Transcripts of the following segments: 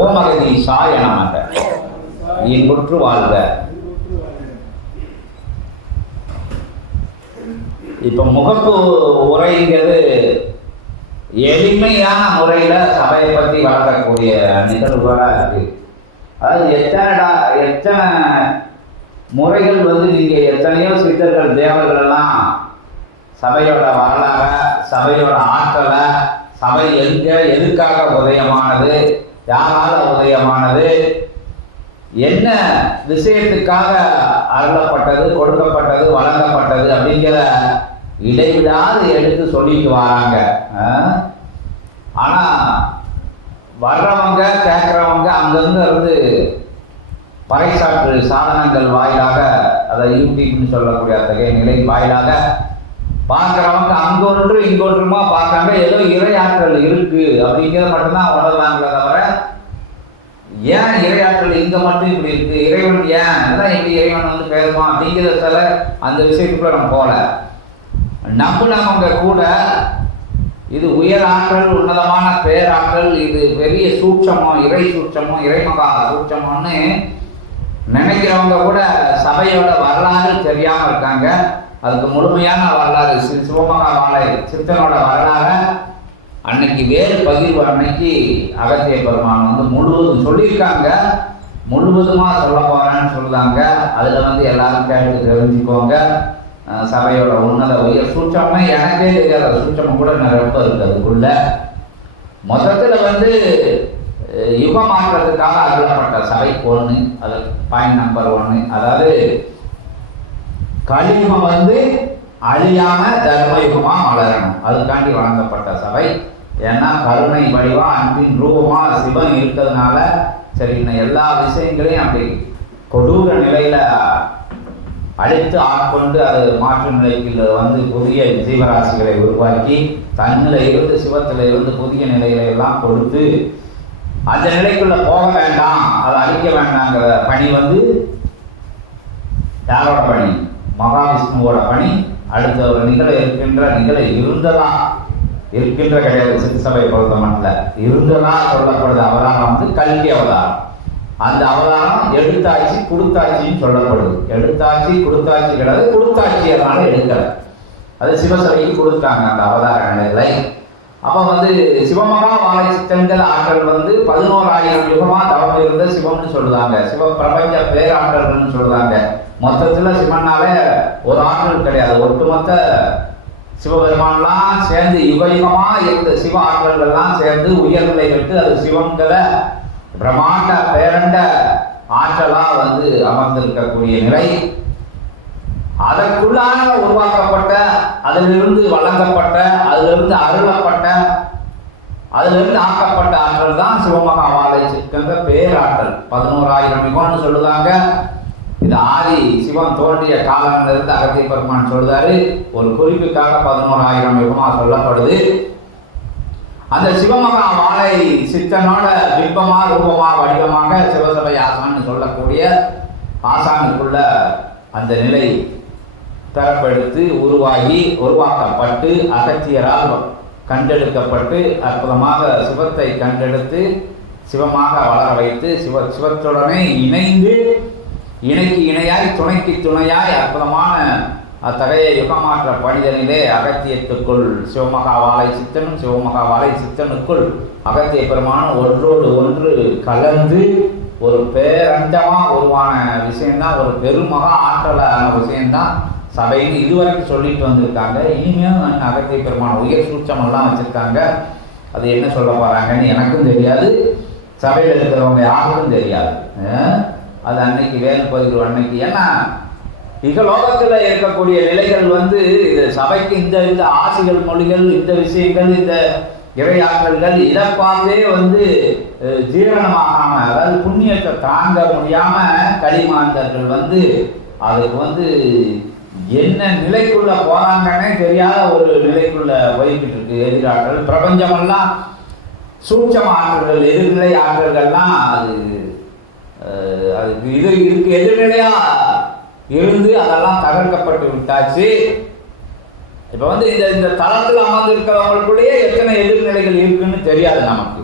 ஓம் அகதீசாய நமக. இன்புற்று வாழ்க. இப்போ முகப்பு உரைங்கிறது எளிமையான முறையில் சபையை பற்றி வளர்க்கக்கூடிய நிகழ்வுகளாக இருக்குது. அதாவது எத்தனை முறைகள் நீங்கள் எத்தனையோ சித்தர்கள் தேவர்களெல்லாம் சபையோட வரலாற, சபையோட ஆற்றலை, சபை எதுக்காக உதயமானது, யாரால உதயமானது, என்ன விஷயத்துக்காக அருளப்பட்டது, கொடுக்கப்பட்டது, வழங்கப்பட்டது அப்படிங்கிற இடைவிடாது எடுத்து சொல்லிட்டு வராங்க. ஆனால் வர்றவங்க கேட்குறவங்க அங்கேருந்து இருந்து பறைசாற்று சாதனங்கள் வாயிலாக, அதை யூடியூப்னு சொல்லக்கூடிய அத்தகைய நிலை வாயிலாக பார்க்குறவங்க அங்கொன்று இங்கொன்றுமா பார்க்காங்க. ஏதோ இறையாற்றல் இருக்குது அப்படிங்கிறத மட்டும்தான் உணர்வாங்களே தவிர, ஏன் இறையாற்றல் இங்கே மட்டும் இப்படி இருக்குது, இறைவன் ஏன் அதான் இப்படி இறைவன் பேசுவான் அப்படிங்கிறதால அந்த விஷயத்துக்குள்ள நம்ம போகல. நம்பினவங்க கூட இது உயர் ஆற்றல், உன்னதமான பேராற்றல், இது பெரிய சூட்சமோ, இறை சூட்சமோ, இறைமகா சூட்சமோன்னு நினைக்கிறவங்க கூட சபையோட வரலாறு தெரியாமல் இருக்காங்க. அதுக்கு முழுமையான வரலாறு சிவமகா வாழை சித்தனோட வரலாறு அன்னைக்கு வேறு பகிர்வு அன்னைக்கு அகத்திய பெருமான் முழுவதும் சொல்லியிருக்காங்க. முழுவதுமாக சொல்ல போகிறேன்னு சொல்லுதாங்க. அதில் எல்லாரும் கேட்டு தெரிஞ்சுக்கோங்க. சபையோட உன்னத உயர் சூட்சமே எனக்கே தெரியாத சூட்சமும் கூட ரொம்ப இருக்குது அதுக்குள்ள. மொத்தத்தில் யுக மாற்றத்துக்காக அருளப்பட்ட சபைக்கு ஒன்று, அது பாயிண்ட் நம்பர் 1. அதாவது கலியுகம் அழியாம தர்மயுகமா மலரணும், அதுக்காண்டி வழங்கப்பட்ட சபை. ஏன்னா கருணை வடிவா அன்பின் ரூபமா சிவன் இருக்கிறதுனால சரி எல்லா விஷயங்களையும் அப்படி கொடூர நிலையில அழித்து ஆட்கொண்டு அது மாற்று நிலைக்கு புதிய ஜீவராசிகளை உருவாக்கி தன்னில இருந்து சிவத்தில் இருந்து புதிய நிலைகளை எல்லாம் கொடுத்து அந்த நிலைக்குள்ள போக வேண்டாம், அதை அழிக்க வேண்டாங்கிற பணி யாரோட பணி? மகாவிஷ்ணுவோட பணி. அடுத்த ஒரு நிகழ இருக்கின்ற கிடையாது. சிற்சபை பொறுத்த மட்டும் இருந்ததா சொல்லப்படுது அவதாரம் கல்வி அவதாரம். அந்த அவதாரம் எடுத்தாட்சி கொடுத்தாட்சின்னு சொல்லப்படுது. எடுத்தாட்சி கொடுத்தாட்சி கிடையாது, கொடுத்தாட்சியனால எடுக்கலை. அது சிவசபைக்கு கொடுத்தாங்க அந்த அவதார நிலைகளை. அப்போ சிவமகா வாழை சித்தன்கள் ஆற்றல் 11,000 யுகமா தவம் இருந்த சிவம்னு சொல்லுதாங்க. சிவ பிரபஞ்ச பேராற்றல்கள்னு சொல்லுதாங்க. மொத்தத்தில் சிவனாலே ஒரு ஆற்றல் கிடையாது. ஒட்டுமொத்த சிவபெருமான்லாம் சேர்ந்து யுகயுகமா இருந்த சிவ ஆற்றல்கள்லாம் சேர்ந்து உயர்நிலை பெற்று அது சிவங்களை பிரம்மாண்ட பேரண்ட ஆற்றலா அமர்ந்திருக்கக்கூடிய நிலை. அதற்குள்ளாக உருவாக்கப்பட்ட, அதிலிருந்து வழங்கப்பட்ட, அதிலிருந்து அருளப்பட்ட, அதிலிருந்து ஆக்கப்பட்ட ஆற்றல் தான் சிவமகா வாழை சிற்கின்ற பேராற்றல். 11,000 யுகம்னு சொல்லுதாங்க. இது ஆதி சிவன் தோன்றிய காலத்திலிருந்து அகத்திய பெருமான் சொல்றாரு. ஒரு குறிப்புக்காக 11,000 யுகமா சொல்லப்படுது. அந்த சிவமகா வாழை சித்தனோட பிம்பமா ரூபமா வடிவமாக சிவசபை ஆசான்னு சொல்லக்கூடிய ஆசானுக்குள்ள அந்த நிலை பெறப்படுத்தி உருவாக்கப்பட்டு அகத்தியரால் கண்டெடுக்கப்பட்டு அற்புதமாக சிவத்தை கண்டெடுத்து சிவமாக வளர வைத்து சிவத்துடனே இணைந்து இணைக்கு இணையாய் துணைக்கு துணையாய் அற்புதமான அத்தகைய யுகமாற்ற பணிதனிலே அகத்தியத்துக்குள் சிவமகா வாழை சித்தனும் சிவமகா வாழை சித்தனுக்குள் அகத்திய பெருமானும் ஒன்றோடு ஒன்று கலந்து ஒரு பேரண்டமாக உருவான விஷயம்தான், ஒரு பெருமகா ஆற்றலான விஷயம்தான் சபைன்னு இதுவரைக்கும் சொல்லிட்டு வந்திருக்காங்க. இனிமேல் அகத்திய பெருமான உயர் சூட்சமெல்லாம் வச்சுருக்காங்க. அது என்ன சொல்ல போகிறாங்கன்னு எனக்கும் தெரியாது, சபையில் இருக்கிறவங்க யாருக்கும் தெரியாது. அது அன்னைக்கு வேறு பதிவு அன்னைக்கு. ஏன்னா இகலோகத்தில் இருக்கக்கூடிய நிலைகள் இது சபைக்கு இந்த ஆசைகள், மொழிகள், இந்த விஷயங்கள், இந்த இறையாற்றல்கள் இதை பார்த்தே ஜீரணமாகாம, அதாவது புண்ணியத்தை தாங்க முடியாம களிமாந்தர்கள் அதுக்கு என்ன நிலைக்குள்ள போறாங்கன்னே தெரியாத ஒரு நிலைக்குள்ள போய்கிட்டு இருக்கு. எதிராற்றல் பிரபஞ்சமெல்லாம் சூட்சம ஆற்றல்கள், எதிர்நிலை ஆற்றல்கள்லாம் அதுக்கு இதுக்கு எதிர்நிலையா இருந்து அதெல்லாம் தகர்க்கப்பட்டு விட்டாச்சு. இப்போ இந்த தளத்தில் அமர்ந்து இருக்கிறவங்களுக்குள்ளேயே எத்தனை எதிர்நிலைகள் இருக்குன்னு தெரியாது நமக்கு.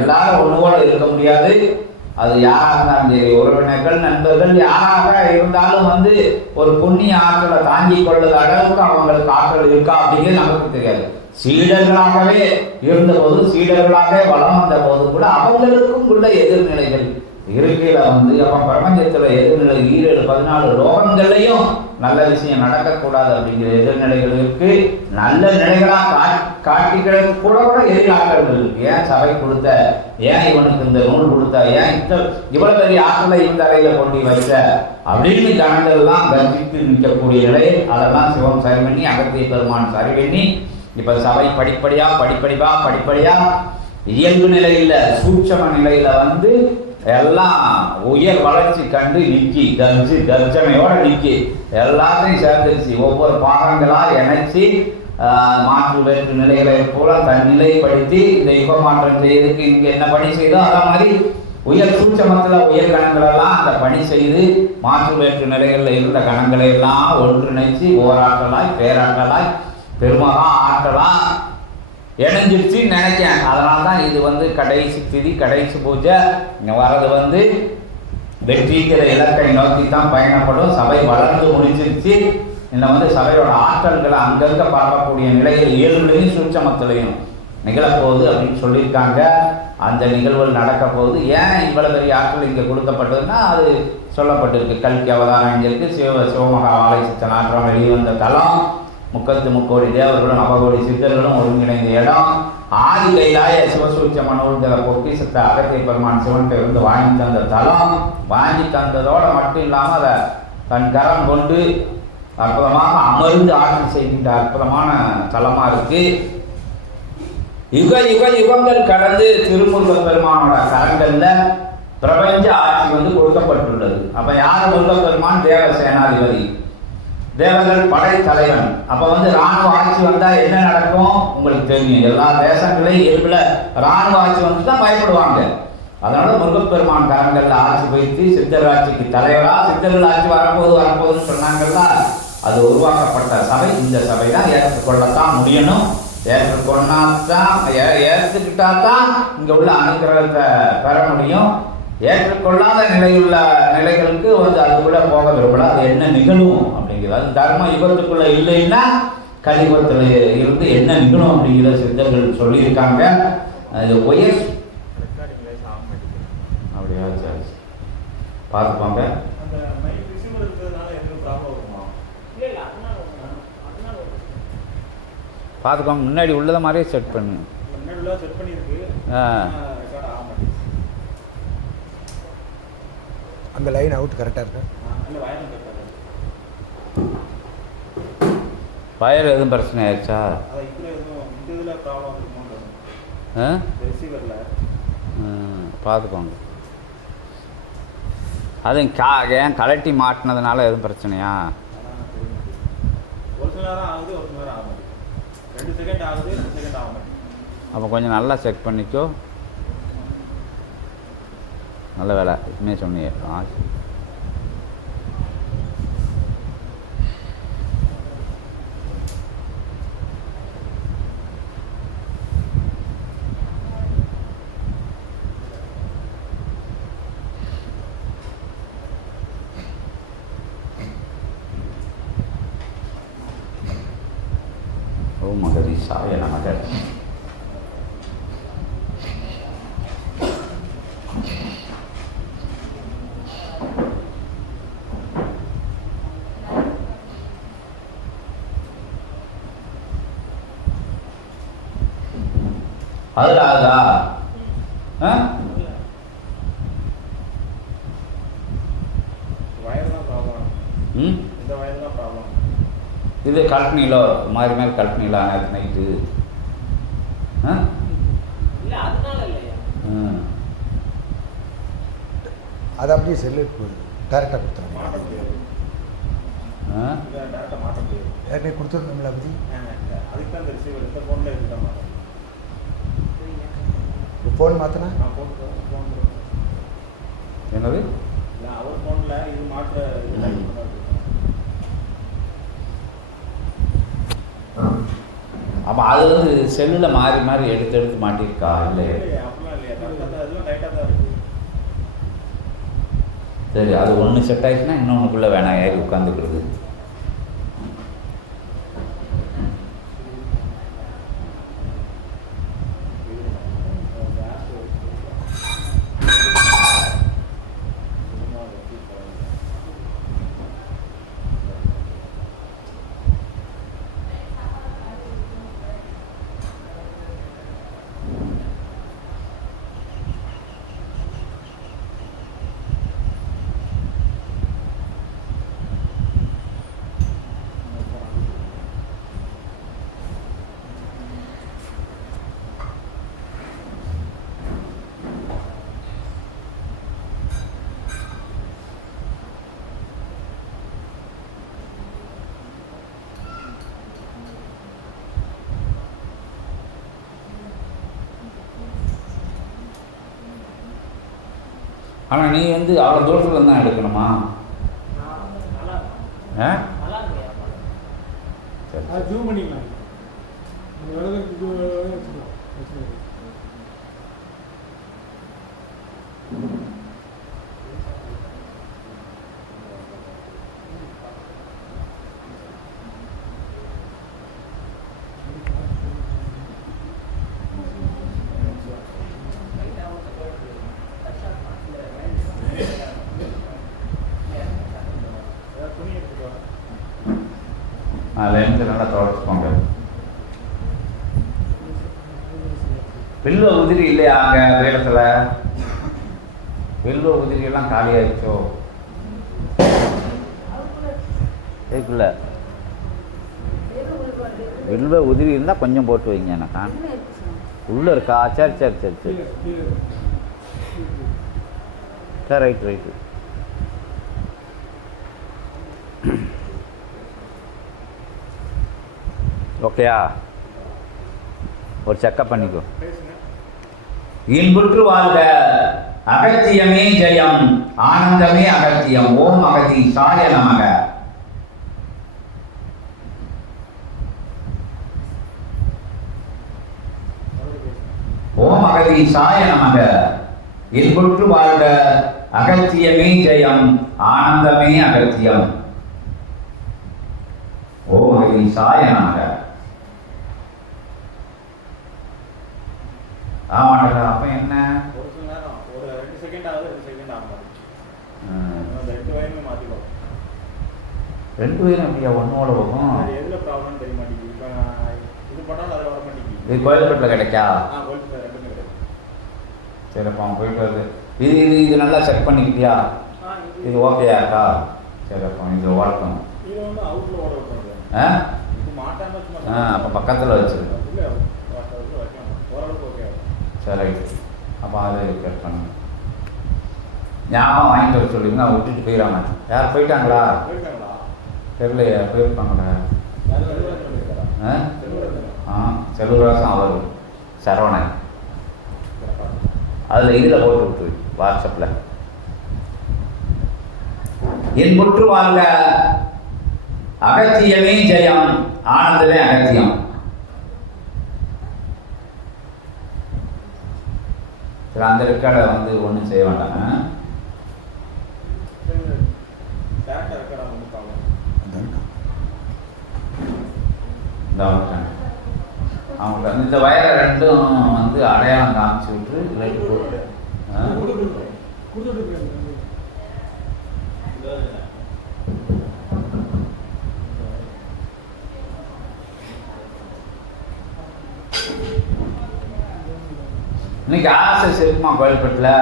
எல்லாரும் ஒன்று போல இருக்க முடியாது. அது யாராக இருந்தாலும் சரி, உறவினர்கள் நண்பர்கள் யாராக இருந்தாலும் வந்து ஒரு புண்ணிய ஆற்றலை தாங்கி கொள்ளுற அளவுக்கு அவங்களுக்கு ஆற்றல் இருக்கா அப்படிங்கிறது நமக்கு தெரியாது. சீடர்களாகவே இருந்தபோது, சீடர்களாகவே வளம் வந்த போது கூட அவங்களுக்கும் உள்ள எதிர்நிலைகள் இருக்கையில வந்து அப்ப பிரபஞ்சத்துல எதிர்நிலை 14 லோகங்கள்லையும் நல்ல விஷயம் நடக்கக்கூடாது அப்படிங்கிற எதிர்நிலைகள் இருக்கு. நல்ல நிலைகளா காட்டிக்கிறது கூட எதிராக்கள் இருக்கு. ஏன் சபை கொடுத்த, ஏன் இவனுக்கு இந்த நூல் கொடுத்த, ஏன் இவ்வளவு பெரிய ஆற்றலை இந்த அறையில கொண்டு வைத்த அப்படின்னு ஜனங்கள்லாம் கர்ஜித்து நிற்கக்கூடிய நிலை. அதெல்லாம் சிவம் சரி பண்ணி, அகத்திய பெருமான் சரி பண்ணி இப்ப சபை படிப்படியா இயல்பு நிலையில சூட்சம நிலையில வந்து எல்லாம் உயர் வளர்ச்சி கண்டு நிக்கி கர்ஜனையோட நிக்கி எல்லாத்தையும் சேர்ந்துருச்சு. ஒவ்வொரு பாகங்களா இணைச்சி மாற்று வேற்று நிலைகளை போல தன் நிலைப்படுத்தி இந்த யுக மாற்றம் செய்யறதுக்கு இங்க என்ன பணி செய்தோ அதே மாதிரி உயர் சூட்சமத்துல உயர் கணங்களெல்லாம் அந்த பணி செய்து மாற்று வேற்று நிலைகளில் இருந்த கணங்களை எல்லாம் ஒன்றிணைச்சு ஓராற்றலாய் பேராற்றலாய் பெருமகா ஆற்றலா இணைஞ்சிருச்சுன்னு நினைக்கிறேன். அதனால தான் இது வந்து கடைசி திதி, கடைசி பூஜை வர்றது வந்து வெற்றிக்கிற இலக்கை நோக்கி தான் பயணப்படும். சபை வளர்ந்து முடிஞ்சிருச்சு. இன்னும் வந்து சபையோட ஆற்றல்களை அங்கங்க பரப்பக்கூடிய நிலையில் இயல்புலையும் சூட்சமத்திலையும் நிகழப்போகுது அப்படின்னு சொல்லியிருக்காங்க. அந்த நிகழ்வுகள் நடக்க போகுது. ஏன் இவ்வளவு பெரிய ஆற்றல் இங்கே கொடுக்கப்பட்டதுன்னா அது சொல்லப்பட்டிருக்கு. கல்கி அவதாரம் இங்கே இருக்கு. சிவமகா வாழை சித்தன் ஆற்றம் வெளிவந்த தலம், 33 தேவர்களும் 40 சித்தர்களும் ஒருங்கிணைந்த இடம், ஆதி கைலாய சிவசூட்ச மனோர்கிற பொக்கிஷத்தை அகத்திய பெருமான் சிவன் இருந்து வாங்கி தந்த தலம். வாங்கி தந்ததோட மட்டும் இல்லாமல் அதை தன் கரம் கொண்டு அற்புதமாக அமர்ந்து ஆட்சி செய்கின்ற அற்புதமான தலமாக இருக்கு. யுகங்கள் கடந்து திருமுருக பெருமானோட கரங்கள்ல பிரபஞ்ச ஆட்சி வந்து கொடுக்கப்பட்டுள்ளது. அப்ப யார் முருகப்பெருமான்? தேவ சேனாதிபதி, தேவர்கள் படை தலைவன். அப்ப வந்து ராணுவ ஆட்சி வந்தா என்ன நடக்கும் உங்களுக்கு தெரியும். எல்லா தேசங்களையும் இயல்புல ராணுவ ஆட்சி வந்து தான் பயப்படுவாங்க. அதனால முருகப்பெருமான் கரங்கள்ல ஆட்சி வைத்து சித்தர் ஆட்சிக்கு தலைவரா, சித்தர்கள் ஆட்சி வரப்போகுதுன்னு சொன்னாங்கல்ல, அது உருவாக்கப்பட்ட சபை. இந்த சபை தான் ஏற்றுக்கொள்ளத்தான் முடியணும். ஏற்றுக்கிட்டா தான் இங்க உள்ள அனுகிரகத்தை பெற முடியும். ஏற்றுக்கொள்ளாத நிலையுள்ள நிலைகளுக்கு வந்து அதுக்குள்ள போக விரும்பல. அது என்ன நிகழும் அப்படிங்கிறது, அது தர்ம யுகத்துக்குள்ள இல்லைன்னா கலியுகத்துல இருந்து என்ன நிகழும் அப்படிங்கிறத சித்தர்கள் சொல்லியிருக்காங்க. அது உயர் அப்படியா சரி பார்த்துப்பாங்க. பார்த்துக்கோங்க. முன்னாடி உள்ளதை மாதிரியே செட் பண்ணு. அந்த லைன் அவுட் கரெக்டாக இருக்கு. வயர் எதுவும் பிரச்சனை ஆயிடுச்சா? பார்த்துக்கோங்க. அது ஏன் கலட்டி மாட்டினதுனால எதுவும் பிரச்சனையா? அப்போ கொஞ்சம் நல்லா செக் பண்ணிக்கோ. நல்ல வேலை இதுமே சொன்னீங்க. ஓம் மகதீசாய நமக. அதில் ஆகுதா? இது கல்பனிலோ மாறி மாறி கல்பனிலா நேற்று நைட்டு அது அப்படியே செல்லு டேரெக்டாக கொடுத்துருங்க. ஏற்கனவே கொடுத்துருந்தோம்ல பற்றி ஃபோன் மாற்றினா என்னது அவர் ஃபோனில் இது மாற்ற அப்போ அது வந்து செல்லில் மாறி மாறி எடுத்து மாட்டியிருக்கா? இல்லை அப்படிலாம் அதெல்லாம் டைட்டாக தான் இருக்குது. சரி, அது ஒன்று செட் ஆயிடுச்சுன்னா இன்னொன்றுக்குள்ளே வேணாம் ஏறி உட்காந்துக்கிறது. ஆனால் நீ வந்து அவ்வளோ தூரத்தில் தான் எடுக்கணுமா? ஆ சரி, ஜூம் பண்ணிக்கலாம். லென்ஸ் நல்லா தொடச்சுக்கோங்க. வெள்ளை உதிரி இல்லையா அங்கே வேலத்தில்? வெள்ளை உதிரியெல்லாம் காலியாகிடுச்சோ? இருக்குல்ல, வெள்ளை உதிரி இருந்தால் கொஞ்சம் போட்டு வைங்க. எனக்கா உள்ளே இருக்கா? சரி சரி சரி சரி சரி, ரைட் ரைட்டு. ஓகேயா? ஒரு செக்கப் பண்ணிக்கோ. இன்புற்று வாழ்க, அகத்தியமே ஜெயம், ஆனந்தமே அகத்தியம். ஓம் அகதி சாய நமக. ஓம் அகதி சாய நமக. இன்புற்று வாழ்க, அகத்தியமே ஜெயம், ஆனந்தமே அகத்தியம். ஓம் அகதி சாய நமக. ஆமாடா, அப்ப என்ன ஒரு சில நேரம் ஒரு 2 செகண்ட் ஆகுது, 2 செகண்ட் ஆகும். அந்த 2 வயமே மாற்றிக்கோ. 2 பேரும் அப்படியா ஒன்னோட போகும்? எதில் ப்ராப்ளம் தெரிய மாட்டேங்குது. இப்போ நான் இது பண்ணாலும் அதில் வர மாட்டேங்குது. இது கோயில்பேட்டில் கிடைக்கா? கோயில்பேட்டில் 2 கிடையாது. சரிப்பா, போயிட்டு வருது. இது நல்லா செக் பண்ணிக்கிட்டியா? இது ஓகேயாக்கா? சரிப்பா, இது ஓடட்டும். இது வந்து அவுட்டில் ஓட விட்டுறது. இது மாட்டாமல் அப்போ பக்கத்தில் வச்சு. இல்லை, வைக்கலாம். ஓரளவுக்கு ஓகே ஆகும். சரி, அப்போ அது கட் பண்ணுங்க. ஞாபகம் வாங்கிட்டு வர சொல்லிங்க, நான் விட்டுட்டு போயிடாம. யார் போயிட்டாங்களா? போயிருக்காங்களா? தெரியலையா? போயிருப்பாங்களா? செல்வராசன், அவர் சரவணன். அதில் இதில் போட்டு விட்டு வாட்ஸ்அப்பில். என் முற்று வாழ்க, அகத்தியமே ஜெயம், ஆனந்தமே அகத்தியம். சரி, அந்த ரெக்கார்டை வந்து ஒன்றும் செய்ய வேண்டாம். அவங்களுக்கு இந்த வயரை ரெண்டும் வந்து அடையாளம் காமிச்சு விட்டு லைட் போட்டு இன்னைக்கு ஆர்எஸ்எஸ் இருக்குமா கோயில்பேட்டில்?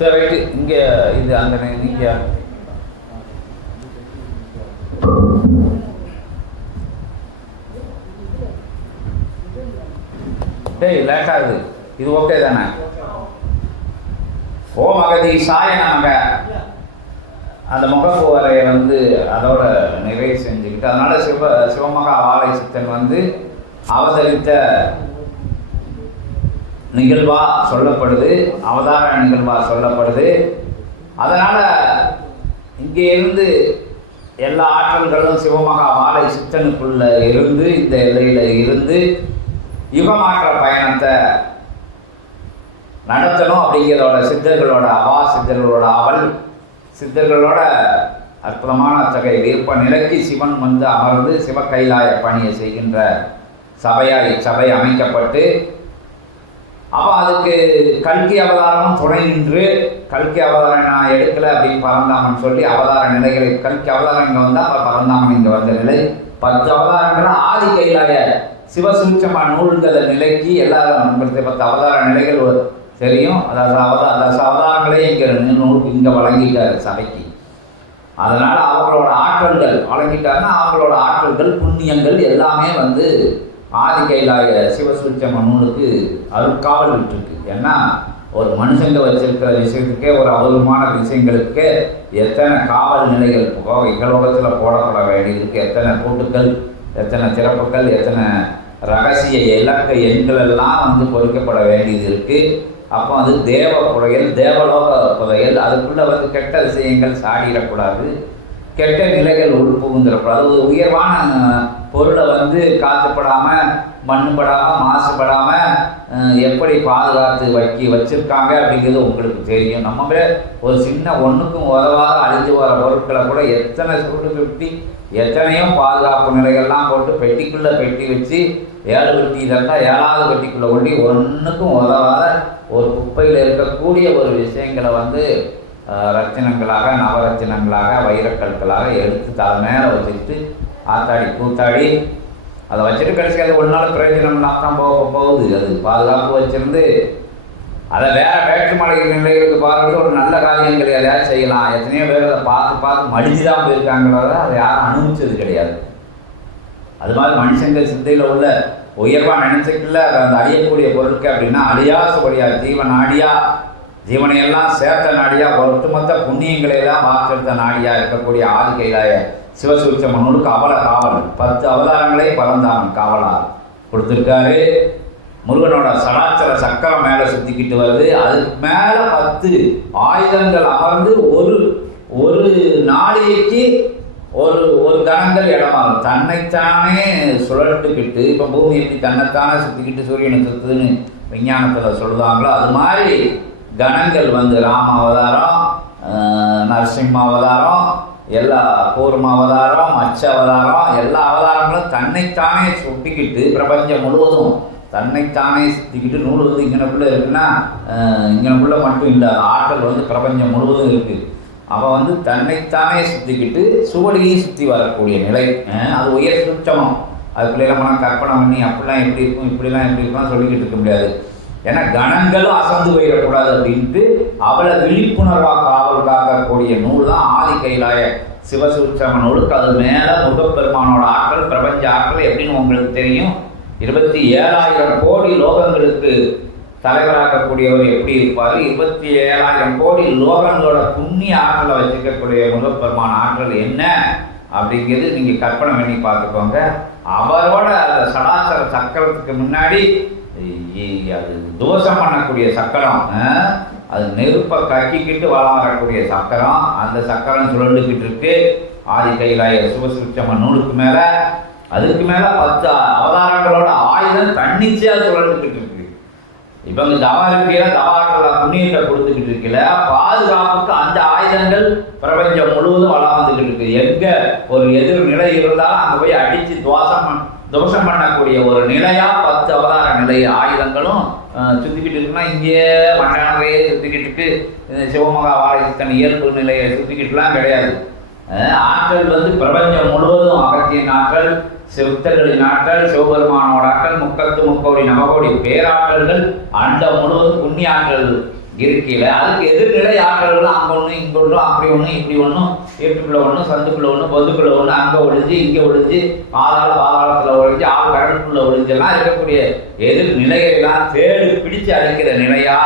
சரி ரைட்டு. இங்கே இது அந்த நீங்கள் டேய் லேட் ஆகுது. இது ஓகே தானே? ஓம் அகதி சாய நமக. அந்த முகப்புவரையை வந்து அதோட நிறைவு செஞ்சுக்கிட்டு, அதனால சிவமகா வாழை சித்தன் வந்து அவதரித்த நிகழ்வா சொல்லப்படுது, அவதார நிகழ்வா சொல்லப்படுது. அதனால இங்கே இருந்து எல்லா ஆற்றல்களும் சிவமகா வாழை சித்தனுக்குள்ள இருந்து இந்த எல்லையில இருந்து யுகமாற்ற பயணத்தை நடத்தணும் அப்படிங்கிறதோட சித்தர்களோட சித்தர்களோட அவல் சித்தர்களோட அற்புதமான அத்தகைய விருப்ப நிலைக்கு சிவன் வந்து அமர்ந்து சிவ கைலாய பணியை செய்கின்ற சபை அமைக்கப்பட்டு அப்போ அதுக்கு கல்கி அவதாரம் துணை நின்று கல்கி அவதாரம் நான் எடுக்கலை அப்படின்னு பரந்தாமன் சொல்லி அவதார நிலைகளை கல்கி அவதாரம் இங்கே வந்தால் அப்போ பரந்தாமன் இங்கே வந்த நிலை 10 அவதாரங்களும் ஆதி கைலாய சிவசூட்சமா நூல்கிற நிலைக்கு எல்லாரும் 10 அவதார நிலைகள் தெரியும். அதாவது அவதாரங்களே இங்கே வழங்கிட்டார் சபைக்கு. அதனால் அவங்களோட ஆற்றல்கள் வழங்கிட்டாருன்னா அவங்களோட ஆற்றல்கள் புண்ணியங்கள் எல்லாமே வந்து ஆதி கைலாய சிவசூட்சம நூலுக்கு அருட்காவல் விட்டுருக்கு. ஏன்னா ஒரு மனுஷங்க வச்சிருக்கிற விஷயத்துக்கே ஒரு அபூர்வமான விஷயங்களுக்கு எத்தனை காவல் நிலைகள் இகலோகத்தில் போடப்பட வேண்டியிருக்கு, எத்தனை கூட்டுக்கள், எத்தனை சிறப்புகள், எத்தனை ரகசிய இலக்க எண்கள் எல்லாம் வந்து பொறிக்கப்பட வேண்டியது இருக்குது. அப்போ அது தேவ புதையல், தேவலோக புதையல். அதுக்குள்ளே வந்து கெட்ட விஷயங்கள் சாடிடக்கூடாது, கெட்ட நிலைகள் உள்புகுந்துடக்கூடாது. ஒரு உயர்வான பொருளை வந்து காத்துப்படாமல், மண்ணுப்படாமல், மாசுபடாமல் எப்படி பாதுகாத்து வச்சுருக்காங்க அப்படிங்கிறது உங்களுக்கு தெரியும். நம்மளே ஒரு சின்ன ஒன்றுக்கும் உதவாத அழிஞ்சு வர பொருட்களை கூட எத்தனை சுருட்டு எத்தனையோ பாதுகாப்பு நிலைகள்லாம் போட்டு பெட்டிக்குள்ளே பெட்டி வச்சு 7 பெட்டி இதெல்லாம் 7வது பெட்டிக்குள்ளே ஒட்டி ஒன்றுக்கும் உதவாத ஒரு குப்பையில் இருக்கக்கூடிய ஒரு விஷயங்களை வந்து ரத்தினங்களாக, நவரத்தினங்களாக, வைரக்கற்களாக எடுத்து தலை மேலே வச்சுக்கிட்டு ஆத்தாடி கூத்தாடி அதை வச்சுட்டு கடைசி அது ஒரு நாள் பிரயோஜனம்லாம் தான் போகுது. அது பாதுகாப்பு வச்சுருந்து அதை வேற்றுமலை நிலைகளுக்கு பார்த்துட்டு ஒரு நல்ல காரியங்கள் எதையாவது செய்யலாம். எத்தனையோ பேர் அதை பார்த்து மடிஞ்சு தான் போயிருக்காங்களோ அதை யாரும் அனுபவிச்சது கிடையாது. அது மாதிரி மனுஷங்கள் சிந்தையில் உள்ள உயர்வாக நினைச்சிக்கல அந்த அழியக்கூடிய பொருட்கள் அப்படின்னா அழியாசபடியா ஜீவனையெல்லாம் சேர்த்த நாடியா, ஒட்டுமொத்த புண்ணியங்களை எல்லாம் வாக்கெடுத்த நாடியா இருக்கக்கூடிய ஆதி கைலாய சிவசூட்சம நூலுக்கு அவல காவல் 10 அவதாரங்களே பரந்தாமன் காவலாக கொடுத்துருக்காரு. முருகனோட சடாச்சர சக்கரம் மேலே சுற்றிக்கிட்டு வருது. அதுக்கு மேலே 10 ஆயுதங்கள் அமர்ந்து ஒரு நாளைக்கு ஒரு கணங்கள் இடமாகும். தன்னைத்தானே சுழட்டுக்கிட்டு, இப்போ பூமி எப்படி தன்னைத்தானே சுற்றிக்கிட்டு சூரியனை சுற்றுதுன்னு விஞ்ஞானத்தில் சொல்லுவாங்களோ அது மாதிரி கணங்கள் வந்து ராம அவதாரம், நரசிம்ம அவதாரம், எல்லா கூர்ம அவதாரம், மச்ச அவதாரம், எல்லா அவதாரங்களும் தன்னைத்தானே சுட்டிக்கிட்டு பிரபஞ்சம் முழுவதும் தன்னைத்தானே சுற்றிக்கிட்டு நூல் வந்து இங்கனக்குள்ளே இருக்குன்னா இங்கனக்குள்ளே மட்டும் இல்லை, ஆற்றல் வந்து பிரபஞ்சம் முழுவதும் இருக்குது. அவன் வந்து தன்னைத்தானே சுற்றிக்கிட்டு சுவடியும் சுற்றி வரக்கூடிய நிலை. அது உயர் சுற்றமம். அதுக்குள்ளே நம்ம கற்பனை பண்ணி அப்படிலாம் எப்படி இருக்கும் இப்படிலாம் எப்படி இருக்கும் சொல்லிக்கிட்டு இருக்க முடியாது. ஏன்னா கணங்களும் அசந்து போயிடக்கூடாது அப்படின்ட்டு அவளை விழிப்புணர்வாக காவல் காக்கக்கூடிய நூல் தான் ஆதி கைலாய சிவசூட்சம நூலுக்கு. அது மேலே முருகப்பெருமானோட ஆற்றல், பிரபஞ்ச ஆற்றல் எப்படின்னு உங்களுக்கு தெரியும். 27,000 கோடி லோகங்களுக்கு தலைவராகக்கூடியவர் எப்படி இருப்பார், 27,000 கோடி லோகங்களோட புண்ணிய ஆற்றலை வச்சுக்கக்கூடிய முருகப்பெருமான ஆற்றல் என்ன அப்படிங்கிறது நீங்கள் கற்பனை பண்ணி பார்த்துக்கோங்க. அவரோட அந்த சடாசர சக்கரத்துக்கு முன்னாடி அது தோஷம் பண்ணக்கூடிய சக்கரம், அது நெருப்பை கக்கிக்கிட்டு வரக்கூடிய சக்கரம், அந்த சக்கரம் சுழண்டுக்கிட்டு இருக்கு ஆதி கைலாய சிவசூட்சம நூலுக்கு மேலே. அதுக்கு மேலே 10 அவதாரங்களோட ஆயுதம் தன்னிச்சையாக சுழண்டுக்கிட்டு இருக்கு. இப்போ இங்கே தவாக்கள புண்ணியத்தை கொடுத்துக்கிட்டு இருக்கல, பாதுகாப்புக்கு அந்த ஆயுதங்கள் பிரபஞ்சம் முழுவதும் வளர்ந்துக்கிட்டு இருக்கு. எங்கே ஒரு எதிர்நிலை இருந்தாலும் அங்கே போய் அடித்து தோஷம் பண்ணக்கூடிய ஒரு நிலையாக 10 அவதார நிலை ஆயுதங்களும் சுற்றிக்கிட்டு இருக்குன்னா, இங்கேயே மண்டானதையே சுற்றிக்கிட்டு இருக்கு. சிவமகா வாழைத்தன் இயல்பு நிலையை சுற்றிக்கிட்டுலாம் கிடையாது. ஆற்றல் வந்து பிரபஞ்சம் முழுவதும் அகத்தியின் ஆற்றல், சித்தர்களின் ஆற்றல், சிவபெருமானோட ஆற்றல், 30 நவகோடி பேராற்றல்கள் அண்டம் முழுவதும் புண்ணிய ஆற்றல் இருக்கையில் அதுக்கு எதிர்நிலை ஆற்றல்கள் அங்கே ஒன்று இங்கே ஒன்று அப்படி ஒன்று இப்படி ஒன்றும் வீட்டுக்குள்ளே ஒன்று சந்துக்குள்ளே ஒன்று பொதுக்குள்ளே ஒன்று அங்கே ஒழிஞ்சு இங்கே ஒழிஞ்சு பாதாளத்தில் ஒழிஞ்சு கடலுக்குள்ளே ஒழிஞ்செல்லாம் இருக்கக்கூடிய எதிர்நிலைகள்லாம் தேடி பிடிச்சு அழிக்கிற நிலையா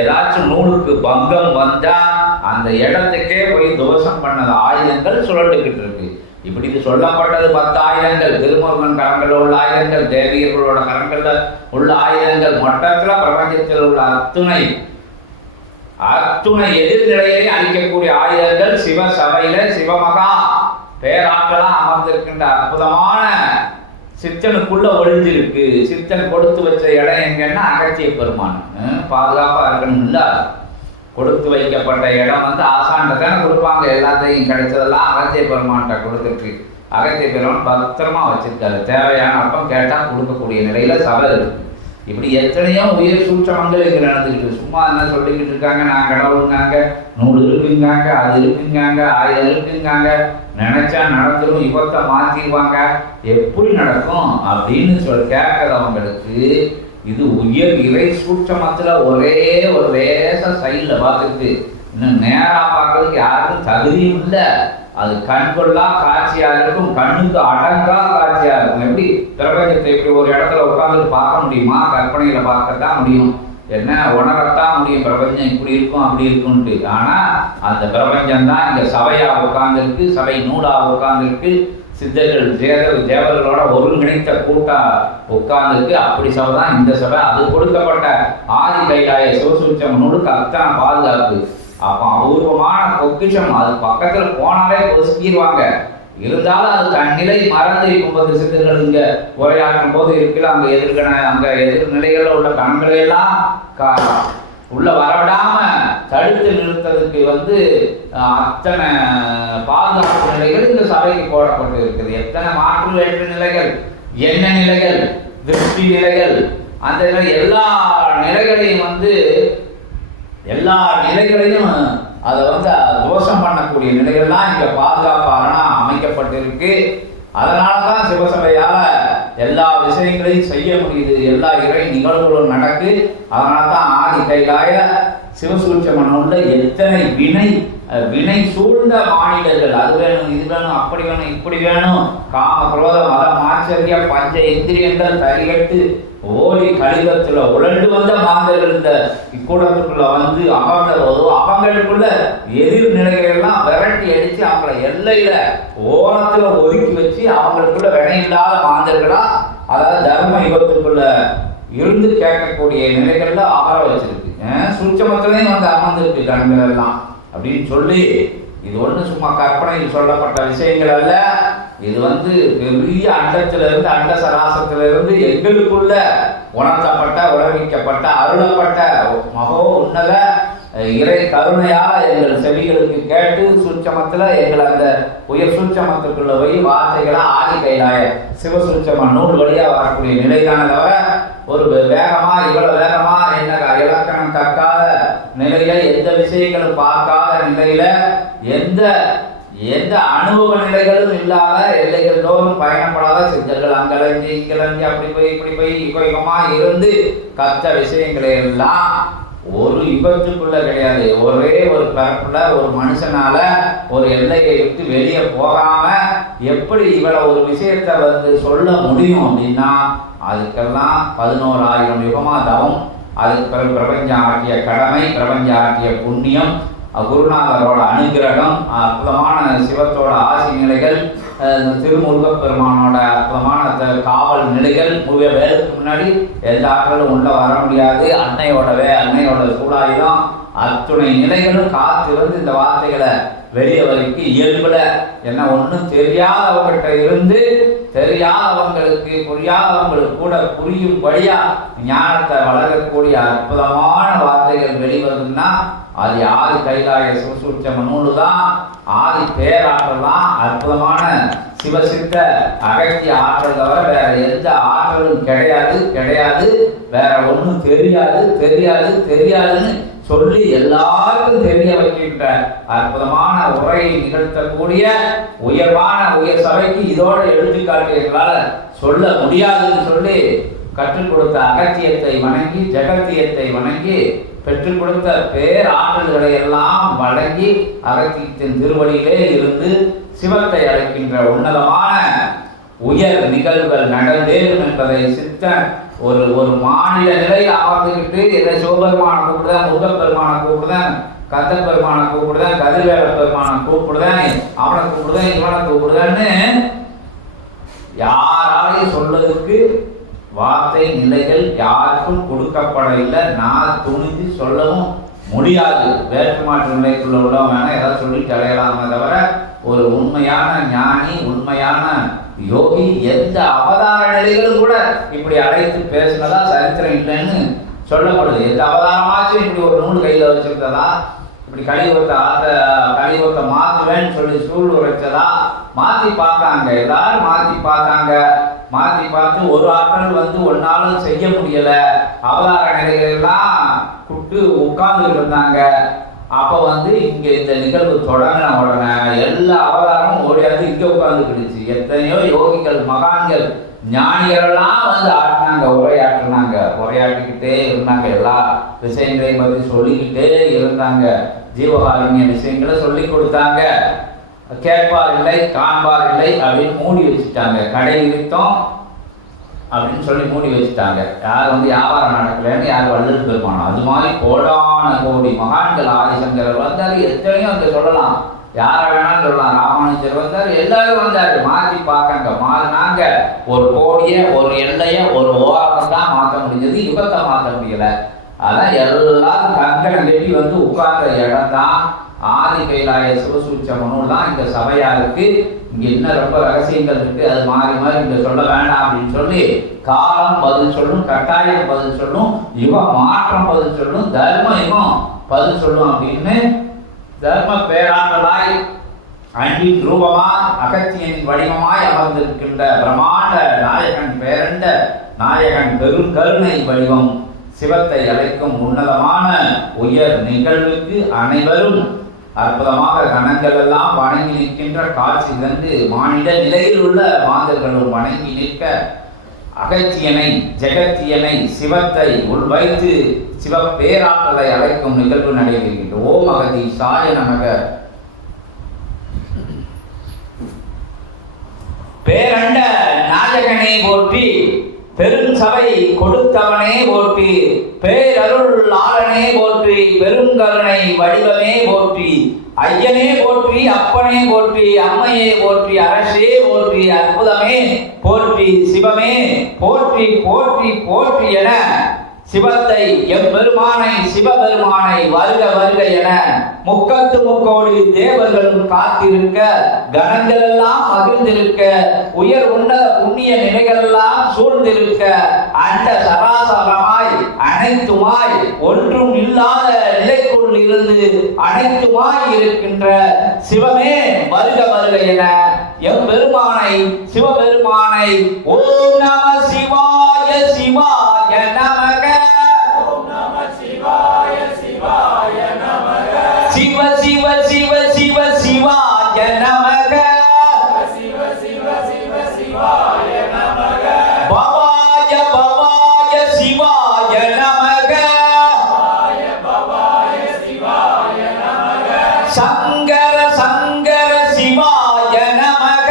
ஏதாச்சும் நூலுக்கு பங்கம் வந்தால் அந்த இடத்துக்கே போய் தோஷம் பண்ணது ஆயுதங்கள் சுழண்டுக்கிட்டு இருக்கு. இப்படி இது சொல்லப்பட்டது 10 ஆயுதங்கள், திருமுருகன் கரங்களில் உள்ள ஆயுதங்கள், தேவியர்களோட கரங்களில் உள்ள ஆயுதங்கள், மொத்தத்தில் பிரபஞ்சத்தில் உள்ள அத்துணை எதிர்நிலையை அளிக்கக்கூடிய ஆயுதங்கள் சிவசபையில சிவமகா பேராற்றலா அமர்ந்திருக்கின்ற அற்புதமான சித்தனுக்குள்ள ஒழிஞ்சிருக்கு. சித்தன் கொடுத்து வச்ச இடம் எங்கன்னா அகத்திய பெருமான். பாதுகாப்பா இருக்கணும் இல்ல, கொடுத்து வைக்கப்பட்ட இடம் வந்து ஆசான்ட்ட தானே கொடுப்பாங்க. எல்லாத்தையும் கிடைச்சதெல்லாம் அகத்திய பெருமான்கிட்ட கொடுத்துருக்கு. அகத்திய பெருமான் பத்திரமா வச்சிருக்காரு. தேவையான அப்பம் கேட்டா கொடுக்கக்கூடிய நிலையில சபை இருக்கு. இப்படி எத்தனையோ உயிர் சூட்சமங்கள் இங்க நடந்துக்கிட்டு, சும்மா என்ன சொல்லிக்கிட்டு இருக்காங்க, நான் கடவுளுங்காங்க, நூல் இருக்குங்காங்க, அது இருக்குங்காங்க, 1000 இருக்குங்காங்க, நினைச்சா நடந்துடும், யுகத்தை மாத்திடுவாங்க, எப்படி நடக்கும் அப்படின்னு கேட்கறவங்களுக்கு இது உயர் இறை சூட்சமத்துல ஒரே ஒரு லேச சைட்ல பார்த்துட்டு இன்னும் நேரா பார்க்கறதுக்கு யாருக்கும் தகுதியும் இல்லை. அது கண்கொள்ளா காட்சியா இருக்கும், கண்ணுக்கு அடங்கா காட்சியா இருக்கும். எப்படி பிரபஞ்சத்தை இப்படி ஒரு இடத்துல உட்கார்ந்து பார்க்க முடியுமா? கற்பனையில பார்க்கத்தான் முடியும், என்ன உணரத்தான் முடியும். பிரபஞ்சம் இப்படி இருக்கும் அப்படி இருக்கும்ட்டு. ஆனா அந்த பிரபஞ்சம் தான் இங்க சபையா உட்கார்ந்துருக்கு, சபை நூலா உட்கார்ந்துருக்கு, சித்தர்கள் தேவர்களோட ஒருங்கிணைத்த கூட்டா உட்கார்ந்துருக்கு. அப்படி சபை தான் இந்த சபை. அது கொடுக்கப்பட்ட ஆதி கைலாய சிவசூட்சம் நூலுக்கு அத்தனை பாதுகாப்பு. அப்போ அபூர்வமான பொக்கிஷம். அது பக்கத்துல போனாலே பொசுக்கிடுவாங்க. இருந்தாலும் அது தன்னிலை மறந்து 30 சித்தர்கள் இங்க உரையாற்றும் போது இருக்குல்ல, அங்க எதிர் நிலைகள்ல உள்ள கணங்களை எல்லாம் உள்ள வரவிடாம தடுத்து நிறுத்ததுக்கு வந்து அத்தனை பாதுகாப்பு நிலைகள் இந்த சபைக்கு போடப்பட்டு இருக்குது. எத்தனை மாற்று வேற்று நிலைகள், என்ன நிலைகள், திருஷ்டி நிலைகள், அந்த எல்லா நிலைகளையும் வந்து எல்லா நிலைகளையும் அதை வந்து தோஷம் பண்ணக்கூடிய நிலைகள்லாம் இங்க பாதுகாப்பு அரணா அமைக்கப்பட்டிருக்கு. அதனாலதான் சிவசபையால எல்லா விஷயங்களையும் செய்ய முடியுது, எல்லா இறை நிகழ்வுகளும் நடக்கு. அதனால்தான் ஆதி கைலாய சிவசூட்சம நூல்ல எத்தனை வினை சூழ்ந்த மாநிலங்கள், அது வேணும் இது வேணும் அப்படி வேணும் இப்படி வேணும், காம குரோத மதம் ஆச்சரிய பஞ்ச இந்திரியங்கள் தரிகட்டு ஓடி கலிதத்துல உழண்டு வந்த மாந்தர்கள் இந்த இக்கூடத்துக்குள்ள வந்து அகழ்ந்ததோ அவங்களுக்குள்ள எதிர் நிலைகளெல்லாம் விரட்டி அடிச்சு அவங்கள எல்லையில ஓரத்துல ஒதுக்கி வச்சு அவங்களுக்குள்ள வினையில்லாத மாந்தர்களா, அதாவது தர்ம யுகத்துக்குள்ள இருந்து கேட்கக்கூடிய நிலைகள்ல அமர வச்சிருக்கு. சூட்சமத்திலையும் வந்து அமர்ந்திருக்கு கண்கள் எல்லாம் அப்படின்னு சொல்லி, இது ஒண்ணு சும்மா கற்பனையில் சொல்லப்பட்ட விஷயங்கள் அல்ல. இது வந்து பெரிய அண்டத்திலிருந்து அண்ட சராசத்திலிருந்து எங்களுக்குள்ள உணர்த்தப்பட்ட உணர்விக்கப்பட்ட அருளப்பட்ட மகோ உன்னத இறை கருணையால எங்கள் செவிகளுக்கு கேட்டு சூட்சமத்துல எங்கள் அந்த உயர் சூட்சமத்துக்குள்ள போய் வார்த்தைகளா ஆதி கைலாய சிவசூட்சம நூல் வழியா வரக்கூடிய நிலைதான தவிர ஒரு வேகமா இவ்வளவு வேகமா என்ன இலக்கணம் கற்காத நிலையில எந்த விஷயங்களும் பார்க்காத நிலையில எந்த அனுபவ நிலைகளும் இல்லாத எல்லைகள் தோறும் பயணப்படாத சித்தர்கள் அங்கலஞ்சி இங்கலஞ்சி அப்படி போய் இப்படி போய் யுகமா இருந்து கற்ற விஷயங்களை எல்லாம் ஒரு யுகத்துக்குள்ள கிடையாது. ஒரே ஒரு பிறப்புல ஒரு மனுஷனால ஒரு எல்லையை விட்டு வெளியே போகாம எப்படி இவ்வளவு ஒரு விஷயத்தை வந்து சொல்ல முடியும் அப்படின்னா அதுக்கெல்லாம் 11,000 யுகமா தவம், அதுக்கு பிறகு பிரபஞ்சம் ஆற்றிய கடமை, பிரபஞ்சம் ஆற்றிய புண்ணியம், குருநாதரோட அனுகிரகம், அற்புதமான சிவத்தோட ஆசி நிலைகள், திருமுருகப் பெருமானோட அற்புதமான காவல் நிலைகள். வேலுக்கு முன்னாடி எந்த ஆற்றலும் உள்ள வர முடியாது. அன்னையோட சூழாயுதம் அத்துணை நிலைகளும் காத்திருந்து இந்த வார்த்தைகளை வெளியே வரைக்கும் இயல்புல என்ன ஒன்றும் தெரியாதவங்ககிட்ட இருந்து தெரியாதவங்களுக்கு புரியாதவங்களுக்கு கூட புரியும்படியா ஞானத்தை வளர்க்கக்கூடிய அற்புதமான வார்த்தைகள் வெளிவருதுன்னா அது ஆதி கைலாய சிவசூட்சம நூலு தான். ஆதி பேராற்றல் தான். அற்புதமான சிவசித்த அகத்திய ஆற்றல் தவிர வேற எந்த ஆற்றலும் கிடையாது. வேற ஒன்றும் தெரியாதுன்னு சொல்லி எல்லாருக்கும் தெரிய வைக்கின்ற அற்புதமான உரையை நிகழ்த்தக்கூடிய உயர் சபைக்கு இதோட எடுத்துக்காட்டு எங்களால சொல்ல முடியாதுன்னு சொல்லி கற்றுக் கொடுத்த அகத்தியத்தை வணங்கி ஜெகத்தியத்தை வணங்கி பெற்றுக் கொடுத்த பேராற்றல்களை எல்லாம் வழங்கி அகத்தியத்தின் திருவடியிலே இருந்து சிவத்தை அழைக்கின்ற உன்னதமான உயர் நிகழ்வுகள் நடந்தேறும் என்பதை சித்தன் ஒரு மாநில நிலையில் அமர்ந்துக்கிட்டு இதை சிவபெருமான கூப்பிடுதான், முருகப்பெருமான கூப்பிடுதான், கந்த பெருமான கூப்பிடுதான், கதிர்வேல பெருமான கூப்பிடுதான், அவனை கூப்பிடுதான், இவனை கூப்பிடுதான்னு யாராலையும் சொல்றதுக்கு வார்த்தை நிலைகள் யாருக்கும் கொடுக்கப்படவில்லை. நான் துணிஞ்சு சொல்லவும் முடியாது. வேற்று மாற்று நிலைக்குள்ள உள்ளவங்க வேணா ஏதாவது சொல்லி தலையலாமே தவிர ஒரு உண்மையான ஞானி, உண்மையான யோகி எந்த அவதார நிலைகளும் கூட இப்படி அழைத்து பேசினதா சரித்திரம் இல்லைன்னு சொல்லப்படுது. எந்த அவதாரமாச்சும் இப்படி ஒரு நூல் கையில் வச்சிருந்ததா, இப்படி கலியுகத்தை மாற்றுவேன்னு சொல்லி சூழ் உரைச்சதா மாற்றி பார்த்தாங்க. எல்லாரும் மாற்றி பார்த்தாங்க. மாற்றி பார்த்து ஒரு ஆட்கள் ஒன்னாலும் செய்ய முடியலை. அவதார நிலைகளெல்லாம் கூப்பிட்டு உட்கார்ந்துட்டு இருந்தாங்க. அப்போ இங்கே இந்த நிகழ்வு தொடங்கின உடனே எல்லா அவதாரமும் ஓடியாந்து இங்கே உட்கார்ந்துக்கிடுச்சு. எத்தனையோ யோகிகள், மகான்கள், ஞானிகளெல்லாம் ஆட்டினாங்க, உரையாட்டிக்கிட்டே இருந்தாங்க. எல்லா விஷயங்களையும் பற்றி சொல்லிக்கிட்டே இருந்தாங்க. ஜீவகாருண்ய விஷயங்களை சொல்லி கொடுத்தாங்க. கேட்பார் இல்லை, காண்பார் இல்லை அப்படின்னு மூடி வச்சுட்டாங்க. கடை விரித்தோம் அப்படின்னு சொல்லி மூடி வச்சுட்டாங்க. யார் வியாபாரம் நடக்கலன்னு யார் வள்ளல் பெருமானம். அது மாதிரி கோடான கோடி மகான்கள், ஆதிசங்கர் வந்தார், எத்தனையோ அங்கே சொல்லலாம், யாரை வேணாலும் சொல்லலாம். ராமானுஜர் வந்தார், எல்லாரும் வந்தார். மாற்றி பார்க்காங்க, மாறினாங்க. ஒரு கோடியை, ஒரு எல்லையை, ஒரு ஓரம் தான் மாற்ற முடிஞ்சது, யுகத்தை மாற்ற முடியல. அதான் எல்லாரும் கங்கணம் கட்டி உட்கார்ந்த இடம் தான் ஆதி கைலாய சிவசூட்சமனூர் தான் இந்த சபையா இருக்கு. இங்க இன்னும் ரொம்ப ரகசியங்கள் இருக்கு, அது மாறி மாறி இங்க சொல்ல வேண்டாம் அப்படின்னு சொல்லி காலம் பதில் சொல்லும், கட்டாயம் பதில் சொல்லும், யுக மாற்றம் பதில் சொல்லும், தர்ம யுகம் பதில் சொல்லும் அப்படின்னு தர்ம பேராண்டலாய் அன்பின் ரூபமாய் அகத்தியனின் வடிவமாய் அமர்ந்திருக்கின்ற பிரம்மாண்ட நாயகன் பேரண்ட நாயகன் பெருங்கருணை வடிவம் சிவத்தை அழைக்கும் உன்னதமான உயர் நிகழ்வுக்கு அனைவரும் அற்புதமாக கணங்கள் எல்லாம் வணங்கி நிற்கின்ற காட்சி தந்து மானிட நிலையில் உள்ள மாந்தர்களும் வணங்கி நிற்க அகத்தியனை, ஜெகத்தியனை, சிவத்தை உள்வைத்து சிவ பேராற்றலை அழைக்கும் நிகழ்வு நடைபெறுகின்ற. ஓம் அகதீசாய நமக. பேரண்ட நாயகனே போற்றி, பெருஞ்சபை கொடுத்தவனே போற்றி, பேரருள் ஆளனே போற்றி, பெருங்கருணை வடிவமே போற்றி, ஐயனே போற்றி, அப்பனே போற்றி, அம்மையே போற்றி, அரசே போற்றி, அற்புதமே போற்றி, சிவமே போற்றி போற்றி போற்றி என சிவத்தை, எம்பெருமானை, சிவபெருமானை வருக வருக என முக்கத்து முக்கோடி தேவர்களும் காத்திருக்க, கணங்கள் எல்லாம் மகிழ்ந்திருக்க, உயர் புண்ணிய நிலைகளெல்லாம் சூழ்ந்திருக்க, அந்த சராசரமாய் அனைத்துமாய் ஒன்றும் இல்லாத நிலைக்குள் இருந்து அனைத்துமாய் இருக்கின்ற சிவமே வருக வருக என எம்பெருமானை, சிவபெருமானை ஓம் நம சிவாய சிவாய நமக, ஓம் நம சிவாய சிவாய நமக, சிவ சிவ சிவ சிவ சிவாய நமக, சிவ சிவ சிவ சிவாய நமக, பவாய பவாய சிவாய நமக, பவாய பவாய சிவாய நமக, சங்கர சங்கர சிவாய நமக,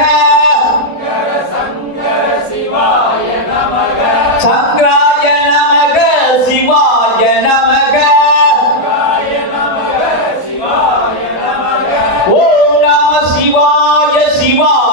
சங்கர சங்கர சிவாய நமக, சங்கராய நமக சிவாய நமக, சங்கராய நமக சிவாய நமக, ஓம் நம சிவாய சிவாய